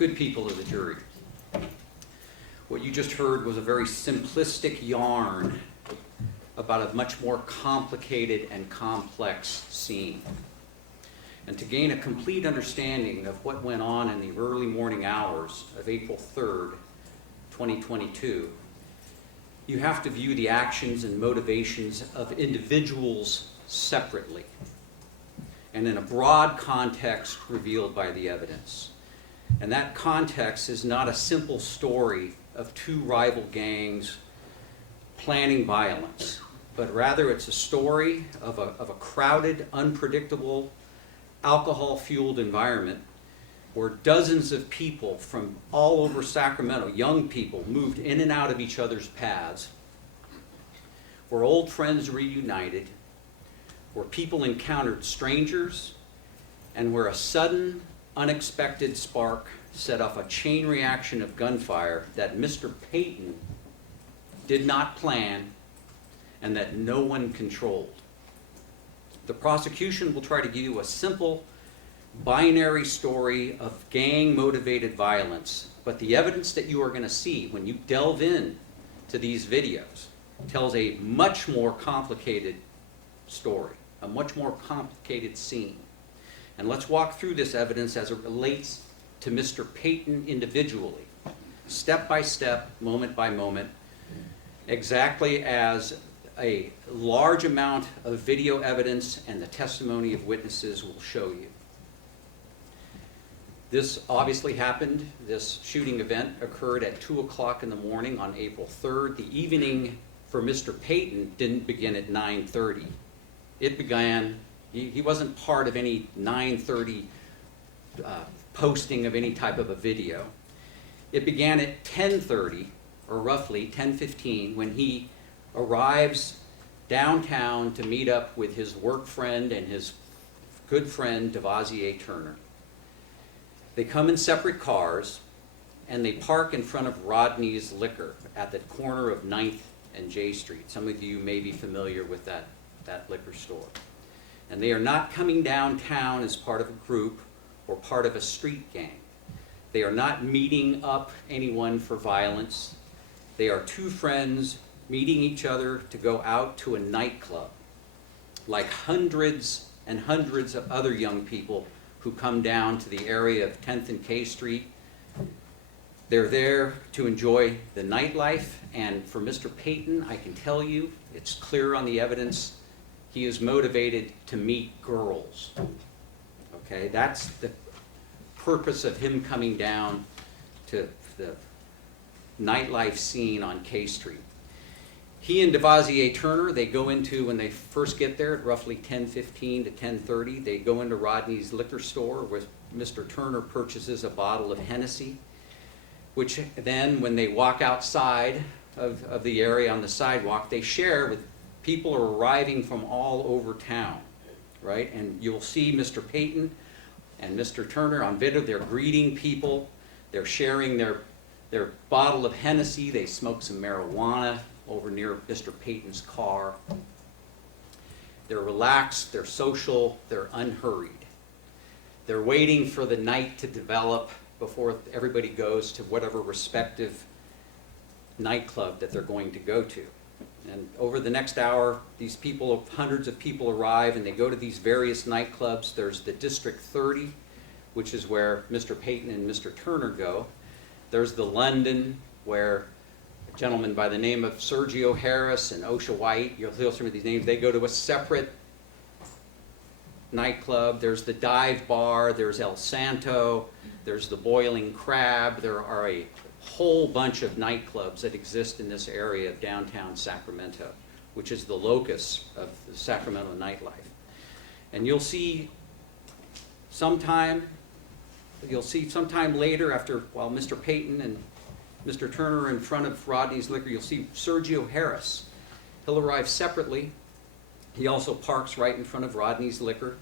Good people of the jury, what you just heard was a very simplistic yarn about a much more complicated and complex scene. And to gain a complete understanding of what went on in the early morning hours of April 3rd, 2022, you have to view the actions and motivations of individuals separately and in a broad context revealed by the evidence. And that context is not a simple story of two rival gangs planning violence, but rather it's a story of a crowded, unpredictable, alcohol-fueled environment where dozens of people from all over Sacramento, young people, moved in and out of each other's paths, where old friends reunited, where people encountered strangers, and where a sudden, unexpected spark set off a chain reaction of gunfire that Mr. Payton did not plan and that no one controlled. The prosecution will try to give you a simple, binary story of gang-motivated violence, but the evidence that you are going to see when you delve in to these videos tells a much more complicated story, a much more complicated scene. And let's walk through this evidence as it relates to Mr. Payton individually, step by step, moment by moment, exactly as a large amount of video evidence and the testimony of witnesses will show you. This obviously happened. This shooting event occurred at 2 o'clock in the morning on April 3rd. The evening for Mr. Payton didn't begin at 9:30. It began, he wasn't part of any 9:30 posting of any type of a video. It began at 10:30, or roughly 10:15, when he arrives downtown to meet up with his work friend and his good friend, Devasier Turner. They come in separate cars, and they park in front of Rodney's Liquor at the corner of 9th and J Street. Some of you may be familiar with that liquor store. And they are not coming downtown as part of a group or part of a street gang. They are not meeting up anyone for violence. They are two friends meeting each other to go out to a nightclub, like hundreds and hundreds of other young people who come down to the area of 10th and K Street. They're there to enjoy the nightlife, and for Mr. Payton, I can tell you, it's clear on the evidence, he is motivated to meet girls. Okay, that's the purpose of him coming down to the nightlife scene on K Street. He and Devasier Turner, they go into, when they first get there at roughly 10:15 to 10:30, they go into Rodney's Liquor Store where Mr. Turner purchases a bottle of Hennessy, which then when they walk outside of the area on the sidewalk, they share with people who are arriving from all over town, right? And you'll see Mr. Payton and Mr. Turner on video. They're greeting people. They're sharing their bottle of Hennessy. They smoke some marijuana over near Mr. Payton's car. They're relaxed, they're social, they're unhurried. They're waiting for the night to develop before everybody goes to whatever respective nightclub that they're going to go to. And over the next hour, these people, hundreds of people arrive and they go to these various nightclubs. There's the District 30, which is where Mr. Payton and Mr. Turner go. There's the London, where a gentleman by the name of Sergio Harris and Osha White, you'll hear some of these names, they go to a separate nightclub. There's the Dive Bar, there's El Santo, there's the Boiling Crab. There are a whole bunch of nightclubs that exist in this area of downtown Sacramento, which is the locus of the Sacramento nightlife. And you'll see sometime later, while Mr. Payton and Mr. Turner are in front of Rodney's Liquor, you'll see Sergio Harris. He'll arrive separately. He also parks right in front of Rodney's Liquor.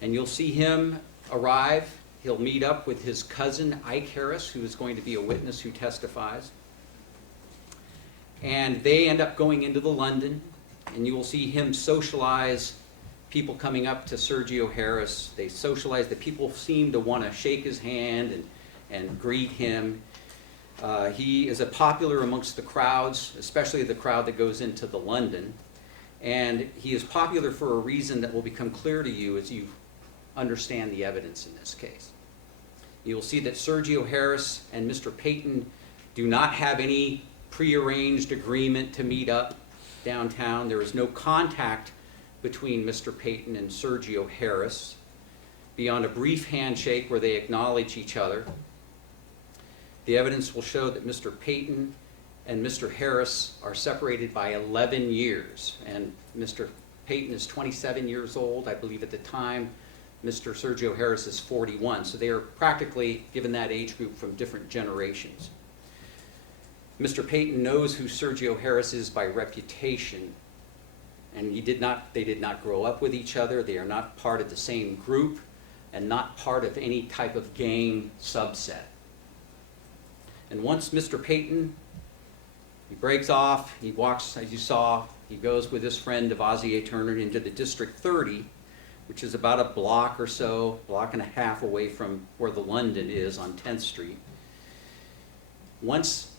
And you'll see him arrive. He'll meet up with his cousin, Ike Harris, who is going to be a witness who testifies. And they end up going into the London, and you will see him socialize people coming up to Sergio Harris. They socialize. The people seem to want to shake his hand and greet him. He is popular amongst the crowds, especially the crowd that goes into the London. And he is popular for a reason that will become clear to you as you understand the evidence in this case. You will see that Sergio Harris and Mr. Payton do not have any prearranged agreement to meet up downtown. There is no contact between Mr. Payton and Sergio Harris beyond a brief handshake where they acknowledge each other. The evidence will show that Mr. Payton and Mr. Harris are separated by 11 years, and Mr. Payton is 27 years old, I believe at the time. Mr. Sergio Harris is 41, so they are practically, given that age group, from different generations. Mr. Payton knows who Sergio Harris is by reputation, and they did not grow up with each other. They are not part of the same group and not part of any type of gang subset. And once Mr. Payton, he breaks off, he walks, as you saw, he goes with his friend Devasier Turner into the District 30, which is about a block or so, block and a half away from where the London is on 10th Street. Once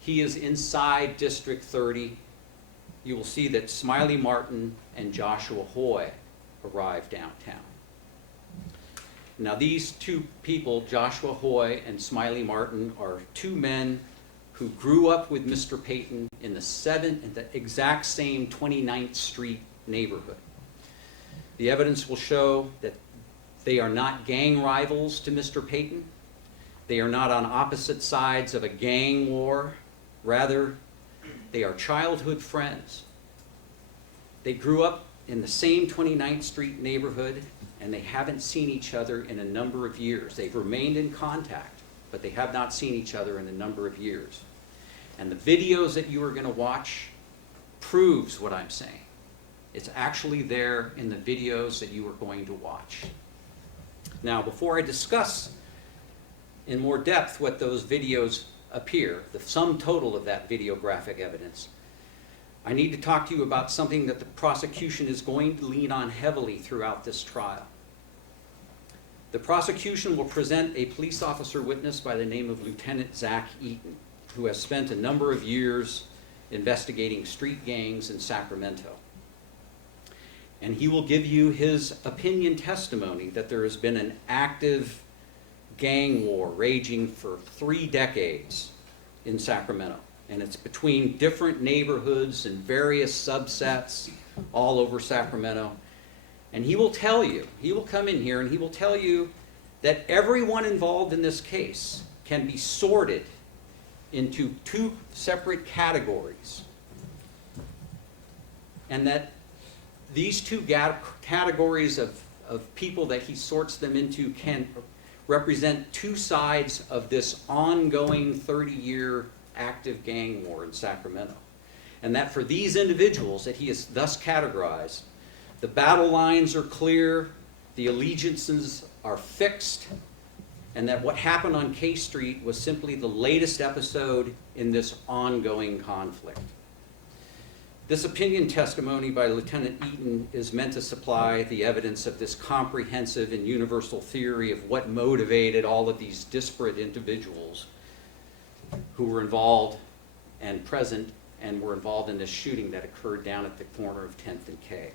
he is inside District 30, you will see that Smiley Martin and Joshua Hoy arrive downtown. Now these two people, Joshua Hoy and Smiley Martin, are two men who grew up with Mr. Payton in the exact same 29th Street neighborhood. The evidence will show that they are not gang rivals to Mr. Payton. They are not on opposite sides of a gang war. Rather, they are childhood friends. They grew up in the same 29th Street neighborhood, and they haven't seen each other in a number of years. They've remained in contact, but they have not seen each other in a number of years. And the videos that you are going to watch proves what I'm saying. It's actually there in the videos that you are going to watch. Now, before I discuss in more depth what those videos appear, the sum total of that videographic evidence, I need to talk to you about something that the prosecution is going to lean on heavily throughout this trial. The prosecution will present a police officer witness by the name of Lieutenant Zach Eaton, who has spent a number of years investigating street gangs in Sacramento. And he will give you his opinion testimony that there has been an active gang war raging for 3 decades in Sacramento. And it's between different neighborhoods and various subsets all over Sacramento. And he will tell you, he will come in here and he will tell you that everyone involved in this case can be sorted into 2 separate categories. And that these 2 categories of people that he sorts them into can represent 2 sides of this ongoing 30-year active gang war in Sacramento. And that for these individuals that he has thus categorized, the battle lines are clear, the allegiances are fixed, and that what happened on K Street was simply the latest episode in this ongoing conflict. This opinion testimony by Lieutenant Eaton is meant to supply the evidence of this comprehensive and universal theory of what motivated all of these disparate individuals who were involved and present and were involved in this shooting that occurred down at the corner of 10th and K.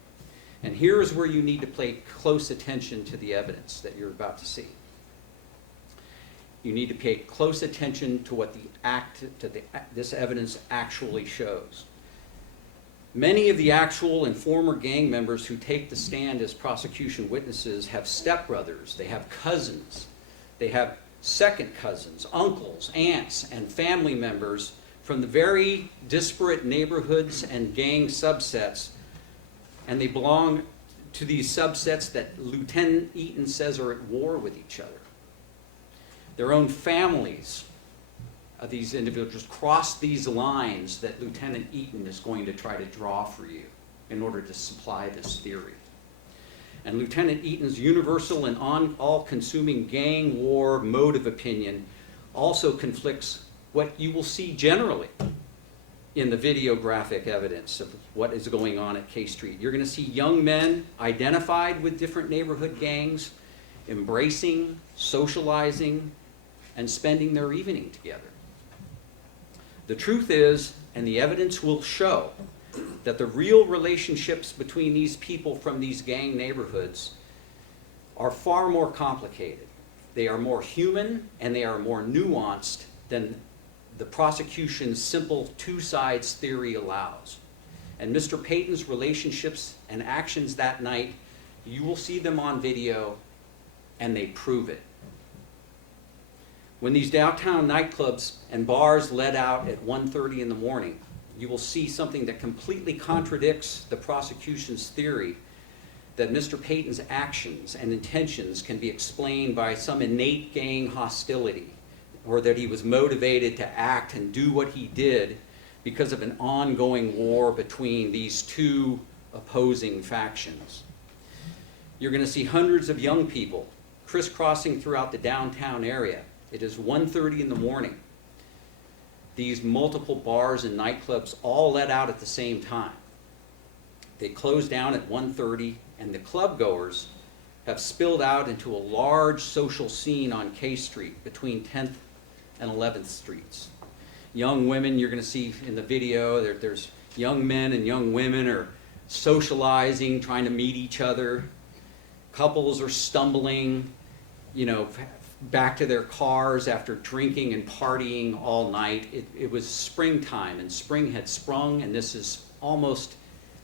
And here is where you need to pay close attention to the evidence that you're about to see. You need to pay close attention to what this evidence actually shows. Many of the actual and former gang members who take the stand as prosecution witnesses have stepbrothers, they have cousins, they have second cousins, uncles, aunts, and family members from the very disparate neighborhoods and gang subsets, and they belong to these subsets that Lieutenant Eaton says are at war with each other. Their own families of these individuals cross these lines that Lieutenant Eaton is going to try to draw for you in order to supply this theory. And Lieutenant Eaton's universal and all-consuming gang war mode of opinion also conflicts what you will see generally in the videographic evidence of what is going on at K Street. You're going to see young men identified with different neighborhood gangs, embracing, socializing, and spending their evening together. The truth is, and the evidence will show, that the real relationships between these people from these gang neighborhoods are far more complicated. They are more human and they are more nuanced than the prosecution's simple two sides theory allows. And Mr. Payton's relationships and actions that night, you will see them on video and they prove it. When these downtown nightclubs and bars let out at 1:30 in the morning, you will see something that completely contradicts the prosecution's theory that Mr. Payton's actions and intentions can be explained by some innate gang hostility, or that he was motivated to act and do what he did because of an ongoing war between these two opposing factions. You're going to see hundreds of young people crisscrossing throughout the downtown area. It is 1:30 in the morning. These multiple bars and nightclubs all let out at the same time. They close down at 1:30, and the club goers have spilled out into a large social scene on K Street between 10th and 11th Streets. Young women, you're going to see in the video, there's young men and young women are socializing, trying to meet each other. Couples are stumbling, back to their cars after drinking and partying all night. It was springtime, and spring had sprung, and this is almost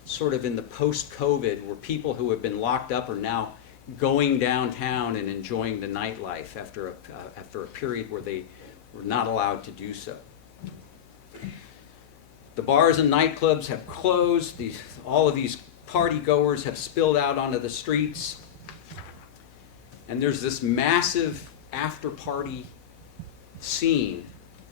sort of in the post-COVID, where people who have been locked up are now going downtown and enjoying the nightlife after a period where they were not allowed to do so. The bars and nightclubs have closed. All of these party goers have spilled out onto the streets. And there's this massive after-party scene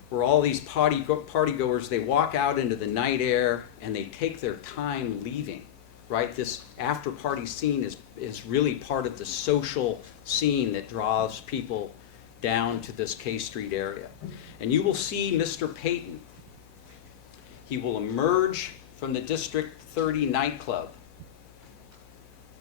where all these party goers, they walk out into the night air and they take their time leaving, right? This after-party scene is really part of the social scene that draws people down to this K Street area. And you will see Mr. Payton. He will emerge from the District 30 nightclub,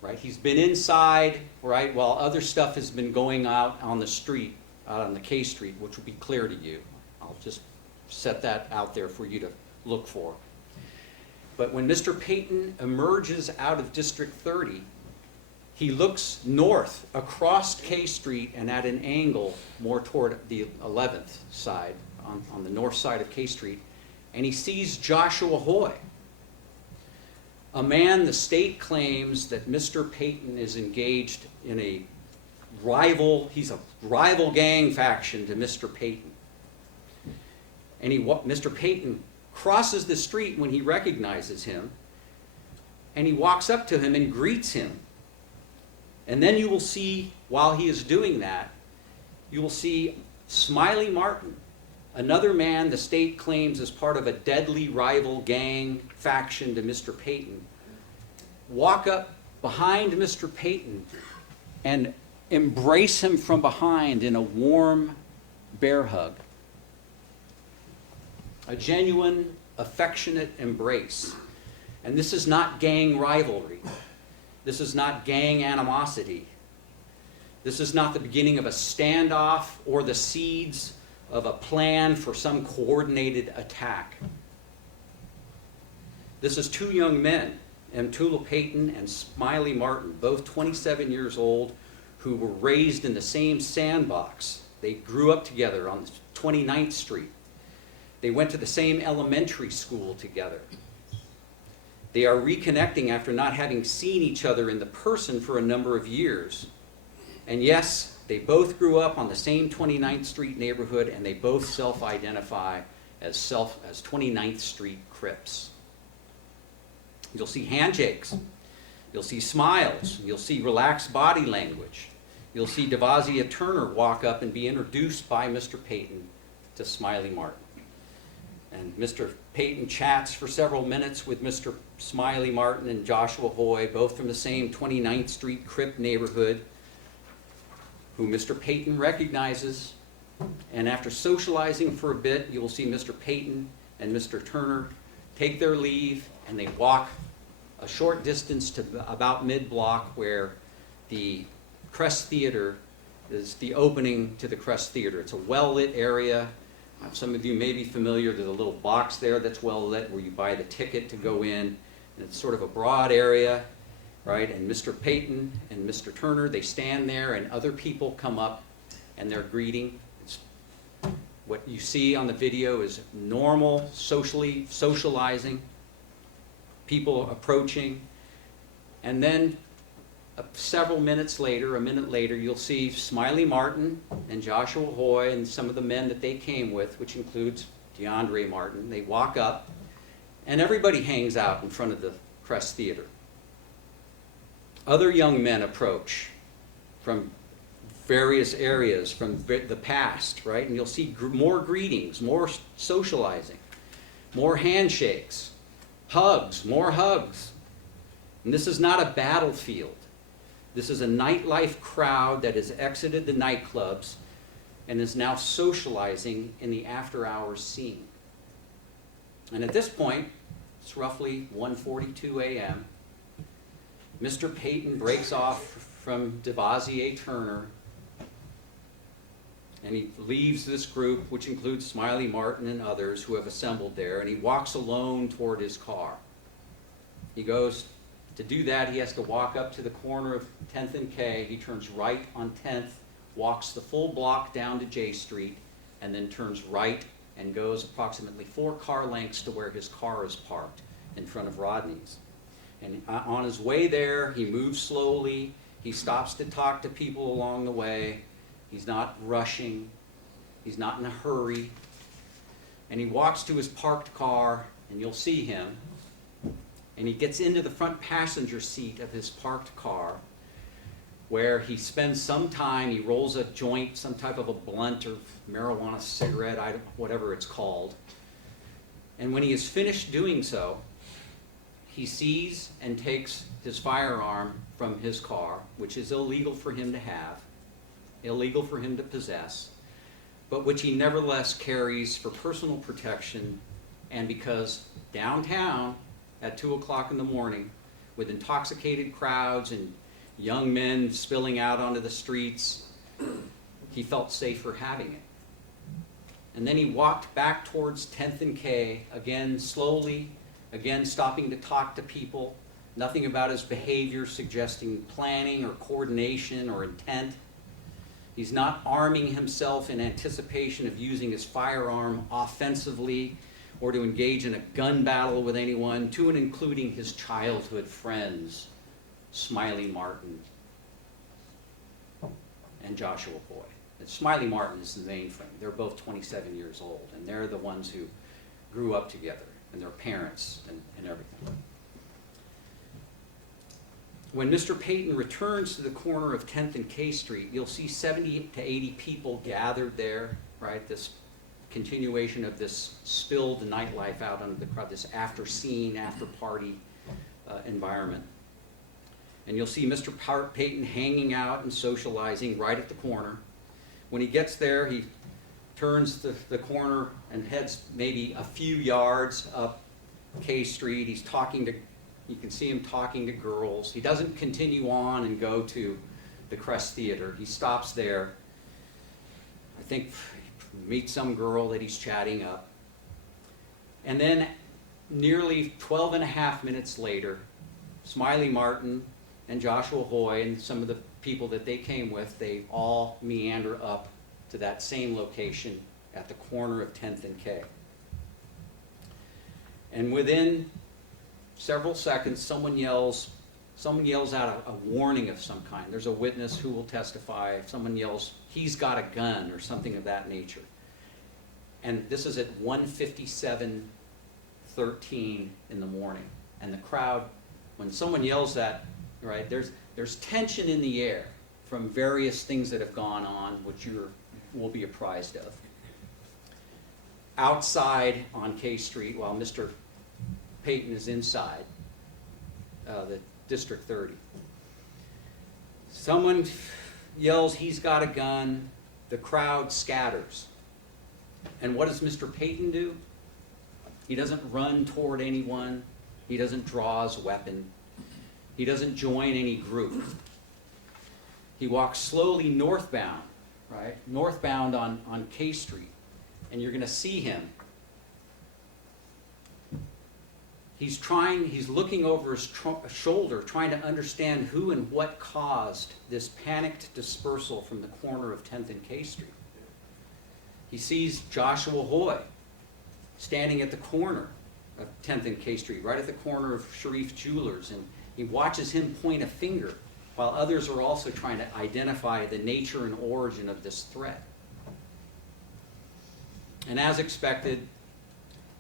right? He's been inside, right, while other stuff has been going out on the street, on the K Street, which will be clear to you. I'll just set that out there for you to look for. But when Mr. Payton emerges out of District 30, he looks north across K Street and at an angle more toward the 11th side, on the north side of K Street, and he sees Joshua Hoy, a man the state claims that Mr. Payton is engaged in he's a rival gang faction to Mr. Payton. And Mr. Payton crosses the street when he recognizes him, and he walks up to him and greets him. And then you will see, while he is doing that, you will see Smiley Martin, another man the state claims is part of a deadly rival gang faction to Mr. Payton, walk up behind Mr. Payton and embrace him from behind in a warm bear hug. A genuine, affectionate embrace. And this is not gang rivalry. This is not gang animosity. This is not the beginning of a standoff or the seeds of a plan for some coordinated attack. This is two young men, Mtula Payton and Smiley Martin, both 27 years old, who were raised in the same sandbox. They grew up together on 29th Street. They went to the same elementary school together. They are reconnecting after not having seen each other in the person for a number of years. And yes, they both grew up on the same 29th Street neighborhood, and they both self-identify as 29th Street Crips. You'll see handshakes. You'll see smiles. You'll see relaxed body language. You'll see Devazia Turner walk up and be introduced by Mr. Payton to Smiley Martin. And Mr. Payton chats for several minutes with Mr. Smiley Martin and Joshua Hoy, both from the same 29th Street Crip neighborhood, who Mr. Payton recognizes. And after socializing for a bit, you will see Mr. Payton and Mr. Turner take their leave, and they walk a short distance to about mid-block where the Crest Theater is the opening to the Crest Theater. It's a well-lit area. Some of you may be familiar. There's a little box there that's well-lit where you buy the ticket to go in. And it's sort of a broad area, right? And Mr. Payton and Mr. Turner, they stand there, and other people come up and they're greeting. What you see on the video is normal, socializing, people approaching, and then several minutes later, a minute later, you'll see Smiley Martin and Joshua Hoy and some of the men that they came with, which includes DeAndre Martin. They walk up, and everybody hangs out in front of the Crest Theater. Other young men approach from various areas from the past, right? And you'll see more greetings, more socializing, more handshakes, hugs, more hugs. And this is not a battlefield. This is a nightlife crowd that has exited the nightclubs and is now socializing in the after-hours scene. And at this point, it's roughly 1:42 a.m. Mr. Payton breaks off from DeVazier Turner, and he leaves this group, which includes Smiley Martin and others who have assembled there, and he walks alone toward his car. He goes to do that, he has to walk up to the corner of 10th and K. He turns right on 10th, walks the full block down to J Street, and then turns right and goes approximately 4 car lengths to where his car is parked in front of Rodney's. And on his way there, he moves slowly. He stops to talk to people along the way. He's not rushing. He's not in a hurry. And he walks to his parked car, and you'll see him. And he gets into the front passenger seat of his parked car, where he spends some time, he rolls a joint, some type of a blunt or marijuana cigarette, whatever it's called. And when he is finished doing so, he sees and takes his firearm from his car, which is illegal for him to have, illegal for him to possess, but which he nevertheless carries for personal protection, and because downtown at 2 o'clock in the morning, with intoxicated crowds and young men spilling out onto the streets, he felt safer having it. And then he walked back towards 10th and K, again slowly, again stopping to talk to people, nothing about his behavior suggesting planning or coordination or intent. He's not arming himself in anticipation of using his firearm offensively or to engage in a gun battle with anyone, to and including his childhood friends, Smiley Martin and Joshua Hoy. And Smiley Martin is the mainframe. They're both 27 years old, and they're the ones who grew up together, and their parents and everything. When Mr. Payton returns to the corner of 10th and K Street, you'll see 70 to 80 people gathered there, right? This continuation of this spilled nightlife out under the crowd, this after scene, after party environment. And you'll see Mr. Payton hanging out and socializing right at the corner. When he gets there, he turns the corner and heads maybe a few yards up K Street. He's talking to, you can see him talking to girls. He doesn't continue on and go to the Crest Theater. He stops there. I think meets some girl that he's chatting up. And then nearly 12 and a half minutes later, Smiley Martin and Joshua Hoy and some of the people that they came with, they all meander up to that same location at the corner of 10th and K. And within several seconds, someone yells out a warning of some kind. There's a witness who will testify. Someone yells, "He's got a gun," or something of that nature. And this is at 1:57:13 in the morning. And the crowd, when someone yells that, right, there's tension in the air from various things that have gone on, which you will be apprised of. Outside on K Street, while Mr. Payton is inside the District 30. Someone yells, "He's got a gun." The crowd scatters. And what does Mr. Payton do? He doesn't run toward anyone. He doesn't draw his weapon. He doesn't join any group. He walks slowly northbound, right? Northbound on K Street. And you're going to see him. He's looking over his shoulder, trying to understand who and what caused this panicked dispersal from the corner of 10th and K Street. He sees Joshua Hoy standing at the corner of 10th and K Street, right at the corner of Sharif Jewelers, and he watches him point a finger, while others are also trying to identify the nature and origin of this threat. And as expected,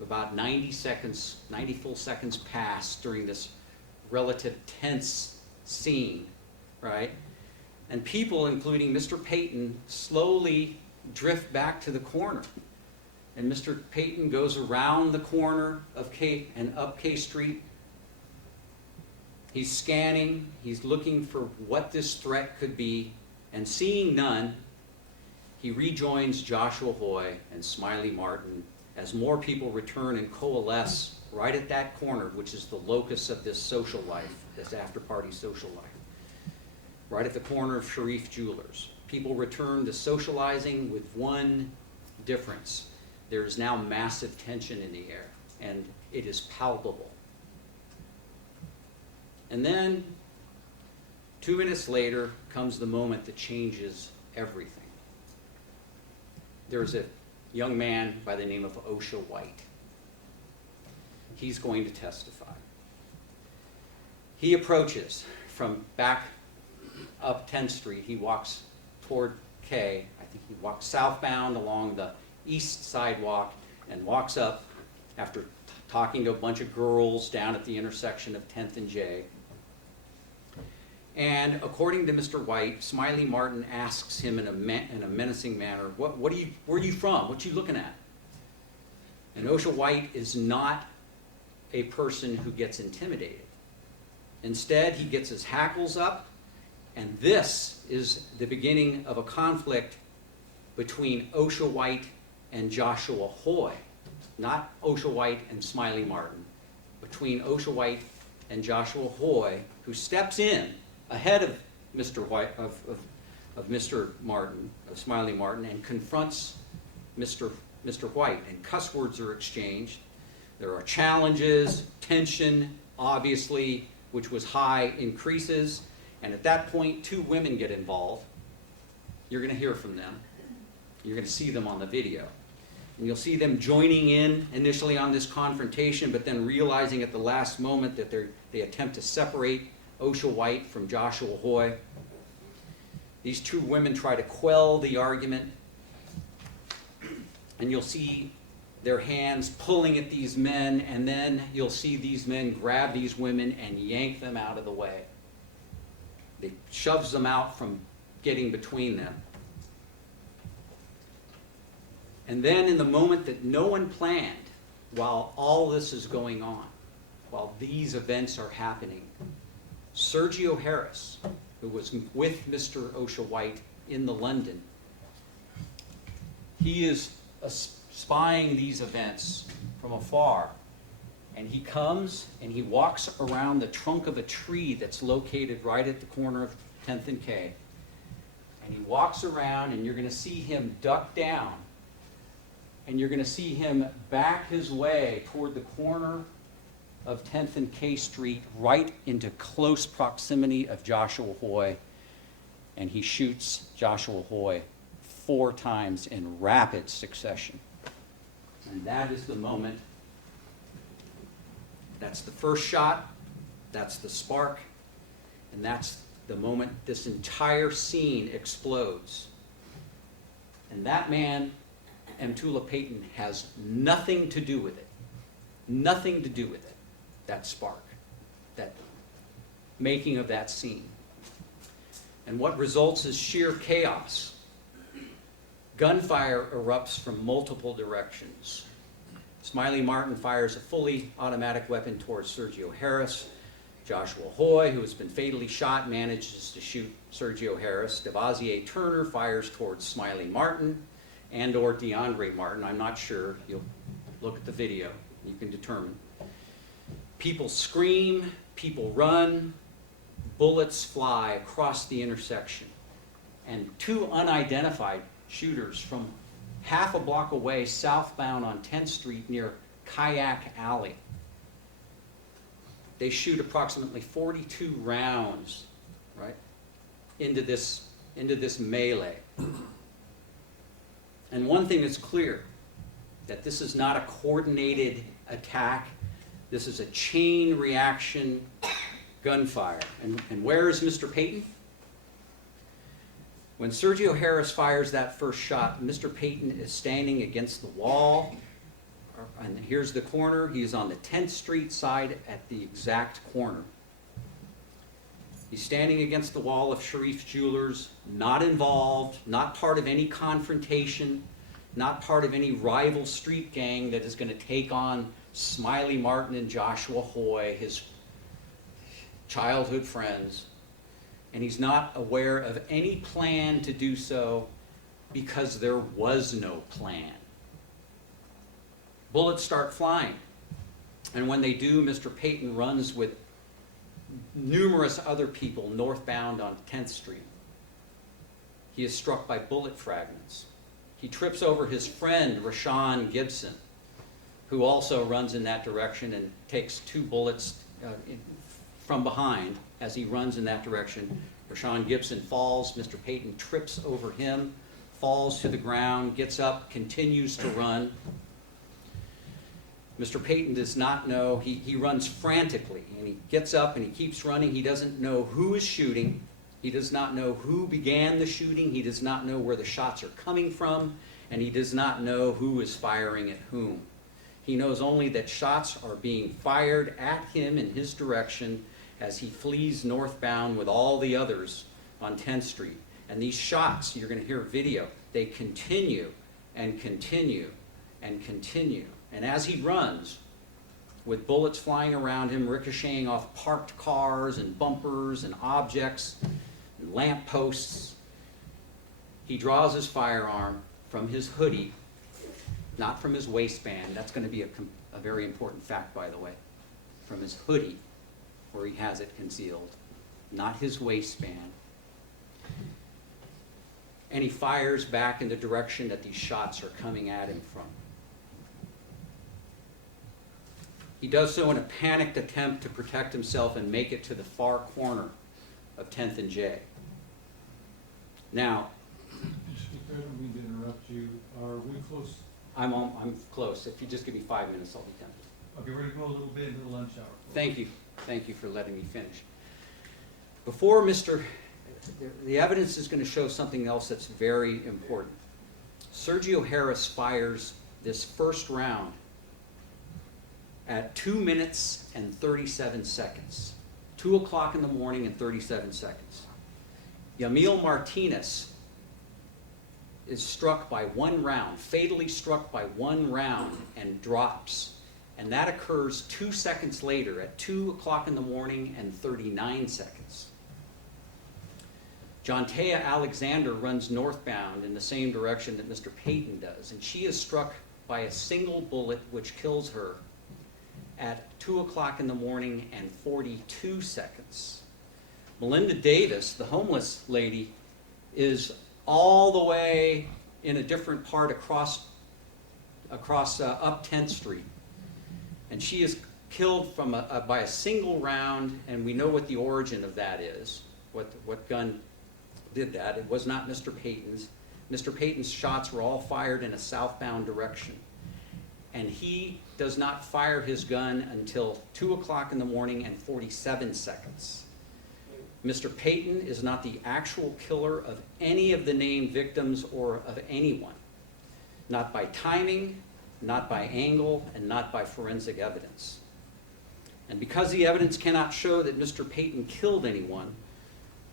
about 90 full seconds pass during this relative tense scene, right? And people, including Mr. Payton, slowly drift back to the corner. And Mr. Payton goes around the corner of K and up K Street. He's scanning, he's looking for what this threat could be, and seeing none, he rejoins Joshua Hoy and Smiley Martin as more people return and coalesce right at that corner, which is the locus of this social life, this after-party social life. Right at the corner of Sharif Jewelers. People return to socializing with one difference. There is now massive tension in the air, and it is palpable. And then, 2 minutes later, comes the moment that changes everything. There's a young man by the name of Osha White. He's going to testify. He approaches from back up 10th Street. He walks toward K. I think he walks southbound along the east sidewalk and walks up after talking to a bunch of girls down at the intersection of 10th and J. And according to Mr. White, Smiley Martin asks him in a menacing manner, where are you from? What you looking at? And Osha White is not a person who gets intimidated. Instead, he gets his hackles up, and this is the beginning of a conflict between Osha White and Joshua Hoy. Not Osha White and Smiley Martin. Between Osha White and Joshua Hoy, who steps in ahead of Mr. White, of Mr. Martin, of Smiley Martin, and confronts Mr. White, and cuss words are exchanged. There are challenges, tension, obviously, which was high, increases, and at that point, 2 women get involved. You're going to hear from them. You're going to see them on the video. And you'll see them joining in initially on this confrontation, but then realizing at the last moment that they attempt to separate Osha White from Joshua Hoy. These 2 women try to quell the argument, and you'll see their hands pulling at these men, and then you'll see these men grab these women and yank them out of the way. They shoves them out from getting between them. And then in the moment that no one planned, while all this is going on, while these events are happening, Sergio Harris, who was with Mr. Osha White in the London, he is spying these events from afar. And he comes and he walks around the trunk of a tree that's located right at the corner of 10th and K. And he walks around, and you're going to see him duck down. And you're going to see him back his way toward the corner of 10th and K Street, right into close proximity of Joshua Hoy. And he shoots Joshua Hoy 4 times in rapid succession. And that is the moment. That's the first shot. That's the spark. And that's the moment this entire scene explodes. And that man, Amtula Payton, has nothing to do with it. Nothing to do with it. That spark. That making of that scene. And what results is sheer chaos. Gunfire erupts from multiple directions. Smiley Martin fires a fully automatic weapon towards Sergio Harris. Joshua Hoy, who has been fatally shot, manages to shoot Sergio Harris. Devasier Turner fires towards Smiley Martin and or DeAndre Martin. I'm not sure. You'll look at the video. You can determine. People scream. People run. Bullets fly across the intersection. and two unidentified shooters from half a block away southbound on 10th Street near Kayak Alley. They shoot approximately 42 rounds, right, into this melee. And one thing is clear, that this is not a coordinated attack. This is a chain reaction gunfire. And where is Mr. Payton? When Sergio Harris fires that first shot, Mr. Payton is standing against the wall. And here's the corner. He is on the 10th Street side at the exact corner. He's standing against the wall of Sharif Jewelers, not involved, not part of any confrontation, not part of any rival street gang that is going to take on Smiley Martin and Joshua Hoy, his childhood friends. And he's not aware of any plan to do so because there was no plan. Bullets start flying. And when they do, Mr. Payton runs with numerous other people northbound on 10th Street. He is struck by bullet fragments. He trips over his friend, Rashawn Gibson, who also runs in that direction and takes two bullets from behind as he runs in that direction. Rashawn Gibson falls. Mr. Payton trips over him, falls to the ground, gets up, continues to run. Mr. Payton does not know. He runs frantically, and he gets up and he keeps running. He doesn't know who is shooting. He does not know who began the shooting. He does not know where the shots are coming from, and he does not know who is firing at whom. He knows only that shots are being fired at him in his direction as he flees northbound with all the others on 10th Street. And these shots, you're going to hear video, they continue and continue and continue. And as he runs, with bullets flying around him, ricocheting off parked cars and bumpers and objects and lamp posts, he draws his firearm from his hoodie, not from his waistband. That's going to be a very important fact, by the way. From his hoodie, where he has it concealed, not his waistband. And he fires back in the direction that these shots are coming at him from. He does so in a panicked attempt to protect himself and make it to the far corner of 10th and J. Now, I don't mean to interrupt you. Are we close? I'm close. If you just give me 5 minutes, I'll be done. Okay, we're going to go a little bit into the lunch hour. Thank you. Thank you for letting me finish. Before the evidence is going to show something else that's very important. Sergio Harris fires this first round at 2 minutes and 37 seconds. 2 o'clock in the morning and 37 seconds. Yamil Martinez is struck by one round, fatally struck by one round, and drops. And that occurs 2 seconds later at 2 o'clock in the morning and 39 seconds. Jontea Alexander runs northbound in the same direction that Mr. Payton does, and she is struck by a single bullet which kills her at 2 o'clock in the morning and 42 seconds. Melinda Davis, the homeless lady, is all the way in a different part across up 10th Street. And she is killed from by a single round, and we know what the origin of that is, what gun did that. It was not Mr. Payton's. Mr. Payton's shots were all fired in a southbound direction. And he does not fire his gun until 2 o'clock in the morning and 47 seconds. Mr. Payton is not the actual killer of any of the named victims or of anyone. Not by timing, not by angle, and not by forensic evidence. And because the evidence cannot show that Mr. Payton killed anyone,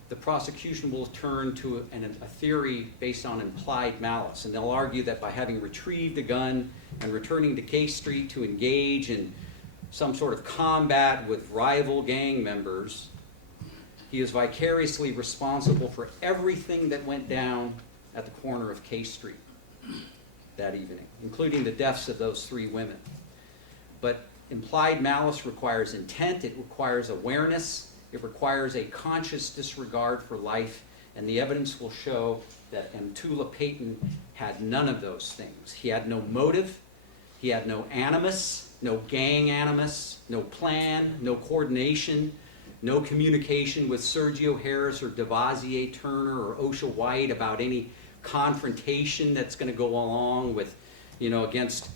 the prosecution will turn to a theory based on implied malice. And they'll argue that by having retrieved a gun and returning to K Street to engage in some sort of combat with rival gang members, he is vicariously responsible for everything that went down at the corner of K Street that evening, including the deaths of those 3 women. But implied malice requires intent, it requires awareness, it requires a conscious disregard for life, And the evidence will show that Mtula Payton had none of those things. He had no motive, he had no animus, no gang animus, no plan, no coordination, no communication with Sergio Harris or Devasier Turner or Osha White about any confrontation that's going to go along with, against,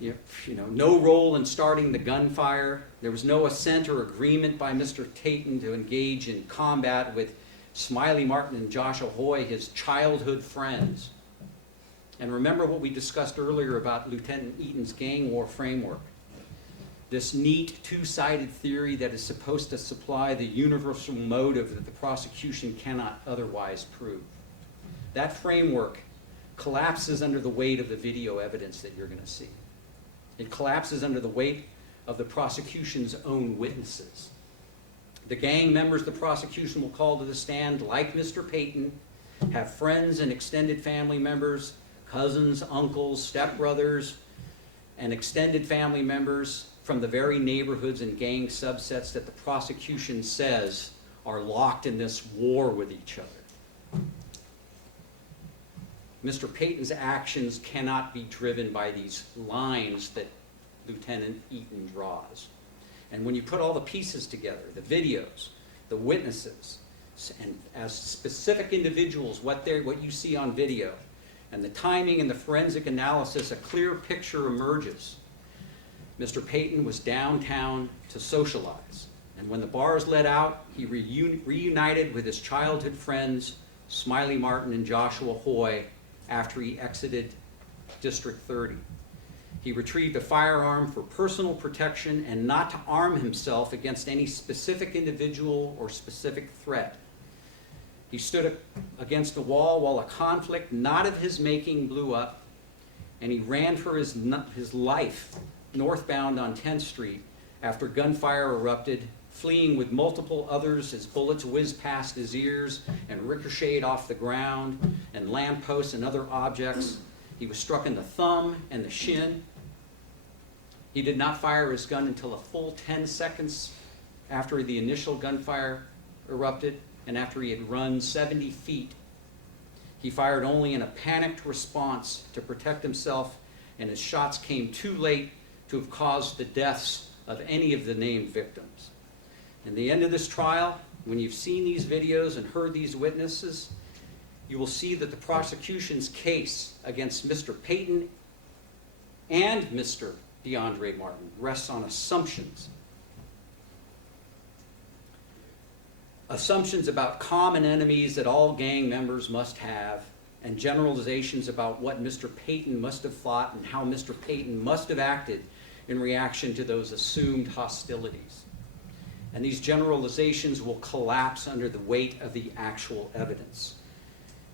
no role in starting the gunfire. There was no assent or agreement by Mr. Payton to engage in combat with Smiley Martin and Joshua Hoy, his childhood friends. And remember what we discussed earlier about Lieutenant Eaton's gang war framework. This neat two-sided theory that is supposed to supply the universal motive that the prosecution cannot otherwise prove. That framework collapses under the weight of the video evidence that you're going to see. It collapses under the weight of the prosecution's own witnesses. The gang members the prosecution will call to the stand, like Mr. Payton, have friends and extended family members, cousins, uncles, stepbrothers, and extended family members from the very neighborhoods and gang subsets that the prosecution says are locked in this war with each other. Mr. Payton's actions cannot be driven by these lines that Lieutenant Eaton draws. And when you put all the pieces together, the videos, the witnesses, and as specific individuals, what you see on video, and the timing and the forensic analysis, a clear picture emerges. Mr. Payton was downtown to socialize. And when the bars let out, he reunited with his childhood friends, Smiley Martin and Joshua Hoy, after he exited District 30. He retrieved a firearm for personal protection and not to arm himself against any specific individual or specific threat. He stood against a wall while a conflict not of his making blew up, and he ran for his life northbound on 10th Street after gunfire erupted, fleeing with multiple others as bullets whizzed past his ears and ricocheted off the ground and lampposts and other objects. He was struck in the thumb and the shin. He did not fire his gun until a full 10 seconds after the initial gunfire erupted and after he had run 70 feet. He fired only in a panicked response to protect himself, and his shots came too late to have caused the deaths of any of the named victims. In the end of this trial, when you've seen these videos and heard these witnesses, you will see that the prosecution's case against Mr. Payton and Mr. DeAndre Martin rests on assumptions. Assumptions about common enemies that all gang members must have, and generalizations about what Mr. Payton must have thought and how Mr. Payton must have acted in reaction to those assumed hostilities. And these generalizations will collapse under the weight of the actual evidence.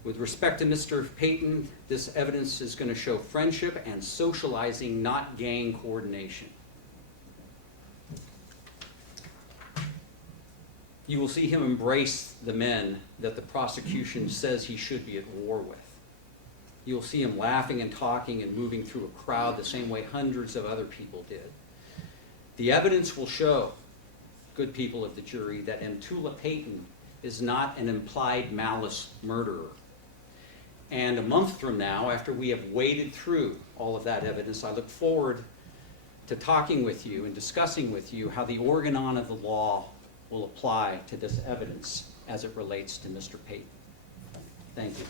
With respect to Mr. Payton, this evidence is going to show friendship and socializing, not gang coordination. You will see him embrace the men that the prosecution says he should be at war with. You will see him laughing and talking and moving through a crowd the same way hundreds of other people did. The evidence will show, good people of the jury, that Mtula Payton is not an implied malice murderer. And a month from now, after we have waded through all of that evidence, I look forward to talking with you and discussing with you how the organon of the law will apply to this evidence as it relates to Mr. Payton. Thank you.